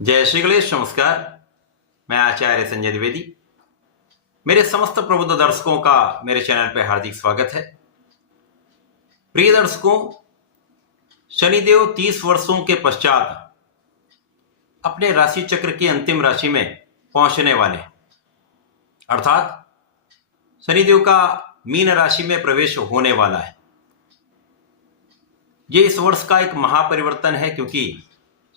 जय श्री गणेश। नमस्कार। मैं आचार्य संजय द्विवेदी। मेरे समस्त प्रबुद्ध दर्शकों का मेरे चैनल पर हार्दिक स्वागत है। प्रिय दर्शकों, शनिदेव 30 वर्षों के पश्चात अपने राशि चक्र की अंतिम राशि में पहुंचने वाले हैं, अर्थात शनिदेव का मीन राशि में प्रवेश होने वाला है। ये इस वर्ष का एक महापरिवर्तन है, क्योंकि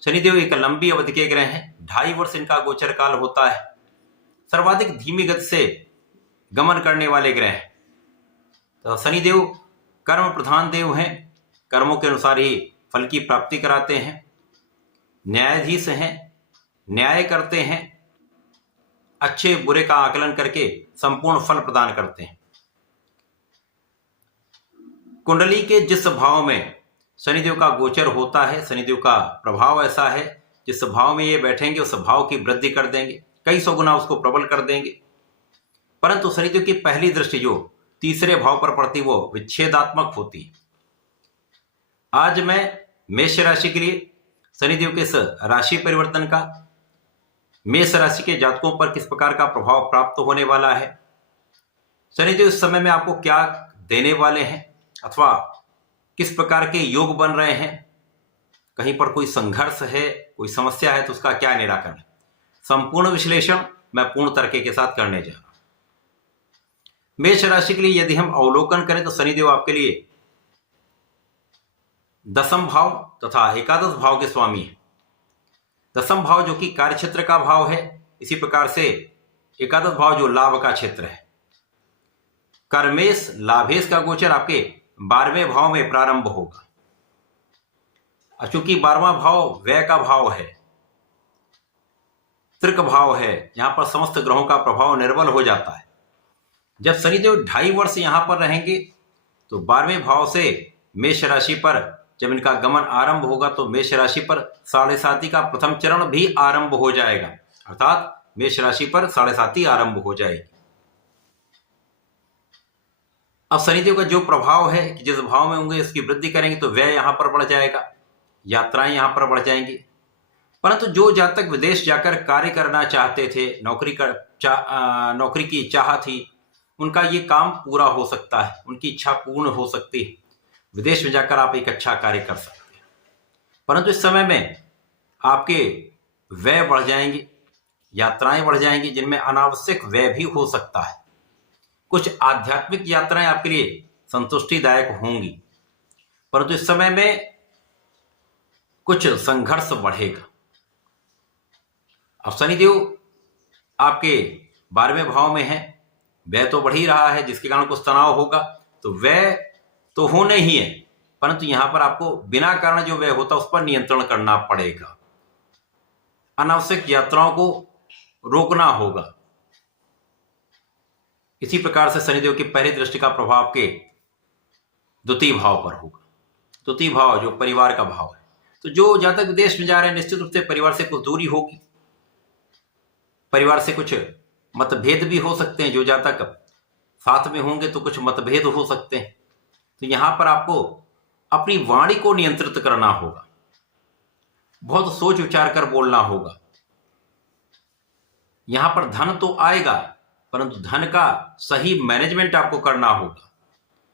शनिदेव एक लंबी अवधि के ग्रह हैं। 2.5 वर्ष इनका गोचर काल होता है। सर्वाधिक धीमी गति से गमन करने वाले ग्रह हैं। तो शनिदेव कर्म प्रधान देव हैं। कर्मों के अनुसार ही फल की प्राप्ति कराते हैं। न्यायाधीश हैं, न्याय करते हैं, अच्छे बुरे का आकलन करके संपूर्ण फल प्रदान करते हैं। कुंडली के जिस भाव में शनिदेव का गोचर होता है, शनिदेव का प्रभाव ऐसा है, जिस भाव में ये बैठेंगे उस भाव की वृद्धि कर देंगे, कई सौ गुना उसको प्रबल कर देंगे। परंतु शनिदेव की पहली दृष्टि जो तीसरे भाव पर पड़ती वो विच्छेदात्मक होती है। आज मैं मेष राशि के लिए शनिदेव के इस राशि परिवर्तन का मेष राशि के जातकों पर किस प्रकार का प्रभाव प्राप्त होने वाला है, शनिदेव इस समय में आपको क्या देने वाले हैं, अथवा किस प्रकार के योग बन रहे हैं, कहीं पर कोई संघर्ष है, कोई समस्या है तो उसका क्या निराकरण है, संपूर्ण विश्लेषण मैं पूर्ण तर्क के साथ करने जा रहा हूं। मेष राशि के लिए यदि हम अवलोकन करें तो शनिदेव आपके लिए 10th भाव तथा एकादश भाव के स्वामी है। 10th भाव जो कि कार्य क्षेत्र का भाव है, इसी प्रकार से एकादश भाव जो लाभ का क्षेत्र है। कर्मेश लाभेश का गोचर आपके 12वें भाव में प्रारंभ होगा। चूंकि 12वां भाव व्यय का भाव है, त्रिक भाव है, यहां पर समस्त ग्रहों का प्रभाव निर्बल हो जाता है। जब शनिदेव 2.5 वर्ष यहां पर रहेंगे तो 12वें भाव से मेष राशि पर जब इनका गमन आरंभ होगा तो मेष राशि पर 7.5 का प्रथम चरण भी आरंभ हो जाएगा, अर्थात मेष राशि पर 7.5 आरंभ हो जाएगी। अब शनिदेव का जो प्रभाव है कि जिस भाव में होंगे इसकी वृद्धि करेंगे तो व्यय यहां पर बढ़ जाएगा, यात्राएं यहां पर बढ़ जाएंगी। परंतु जो जातक विदेश जाकर कार्य करना चाहते थे, नौकरी की चाह थी, उनका ये काम पूरा हो सकता है, उनकी इच्छा पूर्ण हो सकती है। विदेश में जाकर आप एक अच्छा कार्य कर सकते हैं। परंतु इस समय में आपके व्यय बढ़ जाएंगे, यात्राएं बढ़ जाएंगी, जिनमें अनावश्यक व्यय भी हो सकता है। कुछ आध्यात्मिक यात्राएं आपके लिए संतुष्टिदायक होंगी, परंतु इस समय में कुछ संघर्ष बढ़ेगा। अब शनिदेव आपके 12वें भाव में है, व्यय तो बढ़ ही रहा है, जिसके कारण कुछ तनाव होगा, तो व्यय तो होने ही है, परंतु यहां पर आपको बिना कारण जो व्यय होता है उस पर नियंत्रण करना पड़ेगा। अनावश्यक यात्राओं को रोकना होगा। इसी प्रकार से शनिदेव की पहली दृष्टि का प्रभाव के 2य भाव पर होगा। 2य भाव जो परिवार का भाव है, तो जो जातक विदेश में जा रहे हैं निश्चित रूप से परिवार से कुछ दूरी होगी, परिवार से कुछ मतभेद भी हो सकते हैं। जो जातक साथ में होंगे तो कुछ मतभेद हो सकते हैं। तो यहां पर आपको अपनी वाणी को नियंत्रित करना होगा, बहुत सोच विचार कर बोलना होगा। यहां पर धन तो आएगा, परंतु धन का सही मैनेजमेंट आपको करना होगा,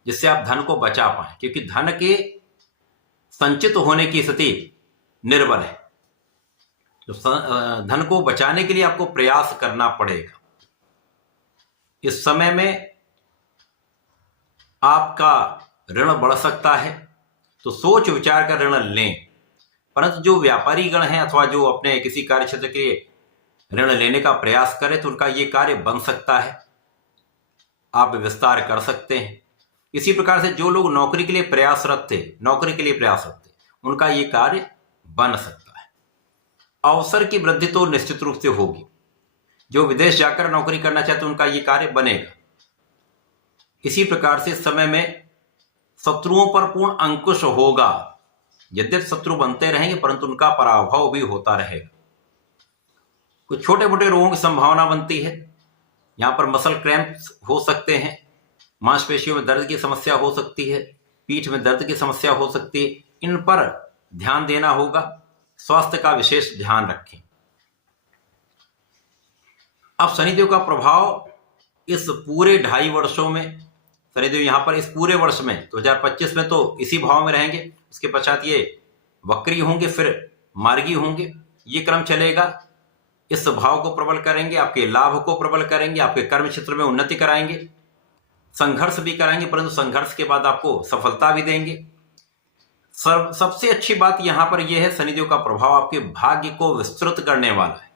जिससे आप धन को बचा पाए, क्योंकि धन के संचित होने की स्थिति निर्बल है। तो धन को बचाने के लिए आपको प्रयास करना पड़ेगा। इस समय में आपका ऋण बढ़ सकता है, तो सोच विचार कर ऋण लें। परंतु जो व्यापारी गण हैं अथवा जो अपने किसी कार्य क्षेत्र के ऋण लेने का प्रयास करें तो उनका ये कार्य बन सकता है, आप विस्तार कर सकते हैं। इसी प्रकार से जो लोग नौकरी के लिए प्रयासरत थे, उनका ये कार्य बन सकता है। अवसर की वृद्धि तो निश्चित रूप से होगी। जो विदेश जाकर नौकरी करना चाहते उनका ये कार्य बनेगा। इसी प्रकार से समय में शत्रुओं पर पूर्ण अंकुश होगा। यद्यपि शत्रु बनते रहेंगे परंतु उनका पराभव भी होता रहेगा। कुछ छोटे मोटे रोगों की संभावना बनती है। यहाँ पर मसल क्रैम्प्स हो सकते हैं, मांसपेशियों में दर्द की समस्या हो सकती है, पीठ में दर्द की समस्या हो सकती है। इन पर ध्यान देना होगा। स्वास्थ्य का विशेष ध्यान रखें। अब शनिदेव का प्रभाव इस पूरे 2.5 वर्षों में, शनिदेव यहाँ पर इस पूरे वर्ष में 2025 में तो इसी भाव में रहेंगे, उसके पश्चात ये वक्री होंगे, फिर मार्गी होंगे। ये क्रम चलेगा। इस भाव को प्रबल करेंगे, आपके लाभ को प्रबल करेंगे, आपके कर्म क्षेत्र में उन्नति कराएंगे, संघर्ष भी कराएंगे, परंतु संघर्ष के बाद आपको सफलता भी देंगे। सबसे अच्छी बात यहां पर यह है, शनिदेव का प्रभाव आपके भाग्य को विस्तृत करने वाला है।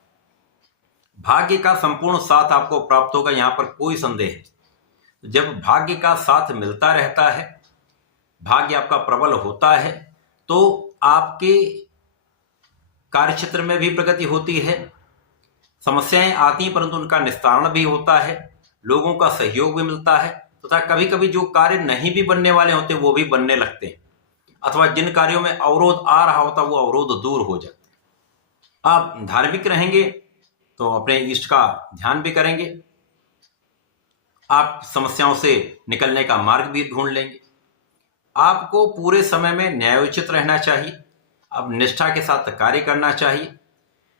भाग्य का संपूर्ण साथ आपको प्राप्त होगा, यहां पर कोई संदेह नहीं। जब भाग्य का साथ मिलता रहता है, भाग्य आपका प्रबल होता है, तो आपके कार्यक्षेत्र में भी प्रगति होती है। समस्याएं आती हैं परंतु उनका निस्तारण भी होता है, लोगों का सहयोग भी मिलता है, तथा कभी कभी जो कार्य नहीं भी बनने वाले होते वो भी बनने लगते हैं, अथवा जिन कार्यों में अवरोध आ रहा होता वो अवरोध दूर हो जाते हैं। आप धार्मिक रहेंगे तो अपने इष्ट का ध्यान भी करेंगे, आप समस्याओं से निकलने का मार्ग भी ढूंढ लेंगे। आपको पूरे समय में न्यायोचित रहना चाहिए, अब निष्ठा के साथ कार्य करना चाहिए।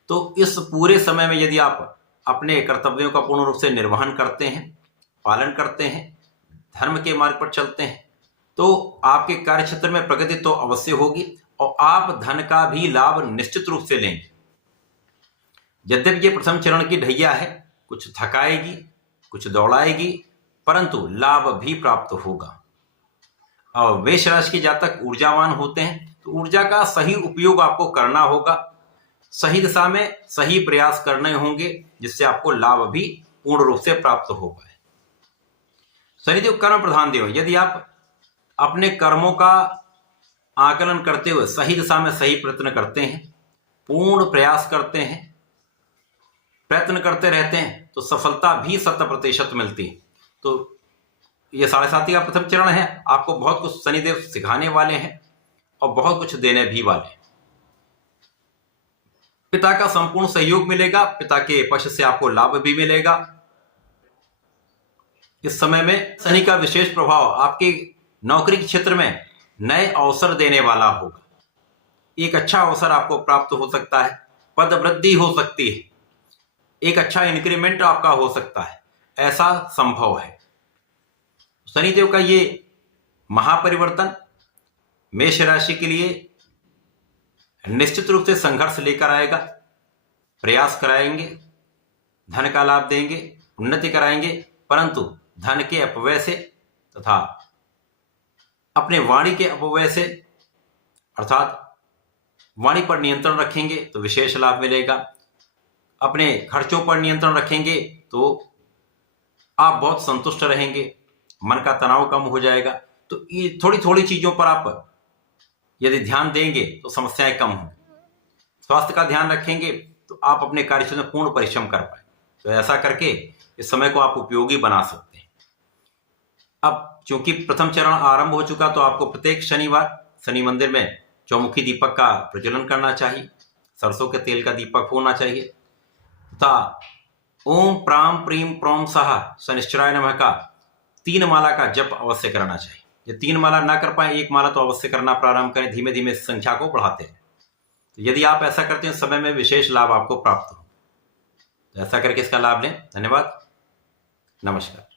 तो इस पूरे समय में यदि आप अपने कर्तव्यों का पूर्ण रूप से निर्वहन करते हैं, पालन करते हैं, धर्म के मार्ग पर चलते हैं, तो आपके कार्य क्षेत्र में प्रगति तो अवश्य होगी और आप धन का भी लाभ निश्चित रूप से लेंगे। यद्यपि ये प्रथम चरण की ढैया है, कुछ थकाएगी, कुछ दौड़ाएगी, परंतु लाभ भी प्राप्त होगा। और मेष राशि के जातक ऊर्जावान होते हैं, तो ऊर्जा का सही उपयोग आपको करना होगा, सही दिशा में सही प्रयास करने होंगे, जिससे आपको लाभ भी पूर्ण रूप से प्राप्त होगा। शनिदेव कर्म प्रधान देव, यदि आप अपने कर्मों का आकलन करते हुए सही दिशा में सही प्रयत्न करते हैं, पूर्ण प्रयास करते हैं, प्रयत्न करते रहते हैं, तो सफलता भी 100% मिलती है। तो ये 7.5 का प्रथम चरण है। आपको बहुत कुछ शनिदेव सिखाने वाले हैं और बहुत कुछ देने भी वाले हैं। पिता का संपूर्ण सहयोग मिलेगा, पिता के पक्ष से आपको लाभ भी मिलेगा। इस समय में शनि का विशेष प्रभाव आपके नौकरी के क्षेत्र में नए अवसर देने वाला होगा। एक अच्छा अवसर आपको प्राप्त हो सकता है, पद वृद्धि हो सकती है, एक अच्छा इंक्रीमेंट आपका हो सकता है, ऐसा संभव है। शनिदेव का ये महापरिवर्तन मेष राशि के लिए निश्चित रूप से संघर्ष लेकर आएगा, प्रयास कराएंगे, धन का लाभ देंगे, उन्नति कराएंगे, परंतु धन के अपव्यय से तथा अपने वाणी के अपव्यय से, अर्थात वाणी पर नियंत्रण रखेंगे तो विशेष लाभ मिलेगा। अपने खर्चों पर नियंत्रण रखेंगे तो आप बहुत संतुष्ट रहेंगे, मन का तनाव कम हो जाएगा। तो ये थोड़ी थोड़ी चीजों पर आप यदि ध्यान देंगे तो समस्याएं कम होंगी। स्वास्थ्य का ध्यान रखेंगे तो आप अपने कार्यक्षेत्र में पूर्ण परिश्रम कर पाए। तो ऐसा करके इस समय को आप उपयोगी बना सकते हैं। अब चूंकि प्रथम चरण आरंभ हो चुका, तो आपको प्रत्येक शनिवार शनि मंदिर में चौमुखी दीपक का प्रज्वलन करना चाहिए, सरसों के तेल का दीपक होना चाहिए तथा ओम प्राम प्रीम प्रोम सहा शनिश्चराय नमः का 3 माला का जप अवश्य करना चाहिए। ये 3 माला ना कर पाए, 1 माला तो अवश्य करना प्रारंभ करें, धीमे धीमे संख्या को बढ़ाते हैं। तो यदि आप ऐसा करते हैं, समय में विशेष लाभ आपको प्राप्त हो। तो ऐसा करके इसका लाभ लें। धन्यवाद, नमस्कार।